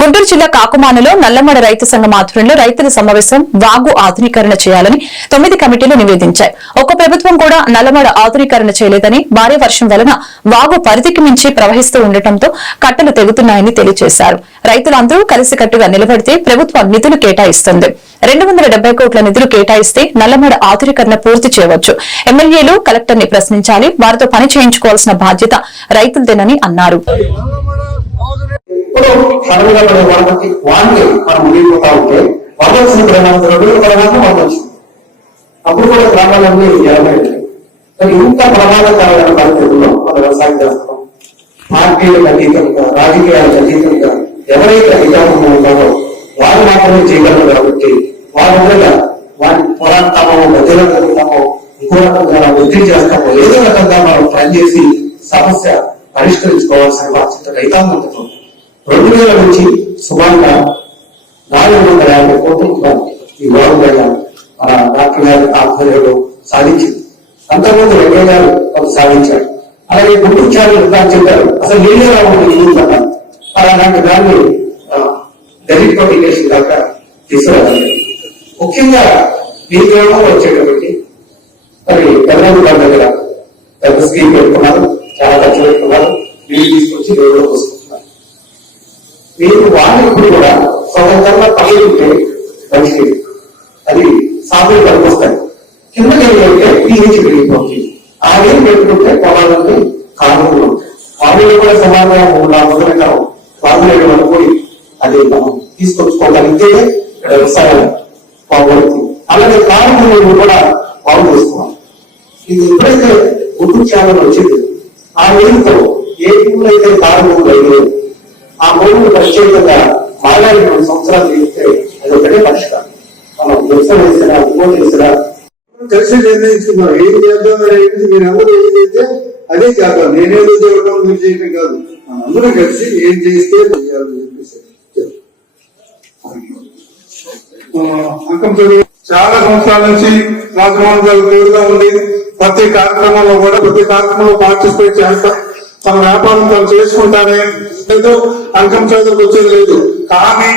గుంటూరు జిల్లా కాకుమానులో నల్లమడ రైతు సంఘం ఆధ్వర్యంలో రైతుల సమావేశం వాగు ఆధునీకరణ చేయాలని తొమ్మిది కమిటీలు నివేదించాయి. ఒక్క ప్రభుత్వం కూడా నల్లమడ ఆధునీకరణ చేయలేదని భారీ వర్షం వలన వాగు పరిధికి మించి ప్రవహిస్తూ ఉండటంతో కట్టలు తెగుతున్నాయని తెలియజేశారు. రైతులందరూ కలిసికట్టుగా నిలబడితే ప్రభుత్వం నిధులు కేటాయిస్తుంది. రెండు వందల డెబ్బై కోట్ల నిధులు కేటాయిస్తే నల్లమడ ఆధునీకరణ పూర్తి చేయవచ్చు. ఎమ్మెల్యేలు కలెక్టర్ని ప్రశ్నించాలి వారితో పని చేయించుకోవాల్సిన బాధ్యత రైతులదేనని అన్నారు. సడన్గా మనం వరదకి వాడిని మనం మునిగిపోతా ఉంటే వదలసిన గ్రామాలు రెండు వేల గ్రామాలు వరద అప్పుడు కూడా గ్రామాలన్నీ జలమైంది మరి ఇంత ప్రమాదకరమైన పరిస్థితుల్లో మన వ్యవసాయం చేస్తాం పార్టీలకు అతీతంగా రాజకీయాలకు అతీతంగా ఎవరైతే అధికారంలో ఉన్నారో వారు మాత్రమే చేయగలరు కాబట్టి వారి మీద వారి పోరాడతామో మధ్యలో కలుగుతామో ఇంకో రకంగా ఒత్తిడి చేస్తామో ఏదో రకంగా మనం పనిచేసి సమస్య పరిష్కరించుకోవాల్సిన బాధ్యత రైతాంగం ఉంది. రెండు వేల నుంచి సుమారుగా నాలుగు వందల యాభై కోట్ల రూపాయలు ఈ గవర్నమెంట్ మన డాక్టర్ గారి ఆధ్వర్యంలో సాధించింది. అంతకుముందు వెంకయ్య గారు కొంత సాధించారు. అలాగే గుంటూరు ఛానల్ దాన్ని చెప్పారు. అసలు నేనే రావాలి నీళ్ళు అన్నారు అలాంటి దాన్ని డెలిట్ పబ్లికేషన్ దాకా తీసుకురావాలి ముఖ్యంగా ఈ గ్రామంలో వచ్చేటప్పటికి మరి తెలంగాణ గారి దగ్గర పెద్ద స్కీమ్ పెట్టుకున్నారు చాలా ఖర్చు పెట్టుకున్నారు వీళ్ళు తీసుకొచ్చి రోడ్లో పోసుకుంటున్నారు మీరు వాడినప్పుడు కూడా స్వతంత్రంగా పగిలింటే మంచిది అది సాగులు పనికొస్తాయి కిందకి వెళ్ళి పీహెచ్ పెరిగిపోతుంది. ఆ నీళ్ళు పెట్టుకుంటే పొలాలన్నీ కాలువలు ఉంటాయి. కాలువలు కూడా సమానంగా మూడు నాలుగు ఎకరం కాలువలు అనుకోని అది మనం తీసుకొచ్చుకోగలిగితే ఇక్కడ వ్యవసాయం బాగుపడుతుంది అలాగే కాలువలు కూడా బాగు చేసుకోవాలి ఇది ఎప్పుడైతే గుంటూరు ఛానల్ వచ్చింది ఆ నీరుతో ఏ భూములు అయితే కాలువలు అయితే దేవుడు ప్రత్యేకంగా మాలాడి రెండు సంవత్సరాలు చేస్తే అది ఒకటే పరిష్కారం. మనం వ్యవసాయం వేసినా ఇంకోటి వేసినా కలిసి నిర్ణయించుకున్నాం. ఏం చేద్దాం అనేది మీరు అందరూ ఏం చేస్తే అదే చేద్దాం. నేనేదో చేయడం మీరు చేయడం కాదు. అందరూ కలిసి ఏం చేస్తే చేయాలని చెప్పేసి అంకం చాలా సంవత్సరాల నుంచి రాజమోహన్ తోడుగా ఉంది ప్రతి కార్యక్రమంలో కూడా ప్రతి కార్యక్రమంలో పార్టిసిపేట్ చేస్తాం తన వ్యాపారం తను చేసుకుంటానే ఏదో అంకం చేతులకు వచ్చేది లేదు. కానీ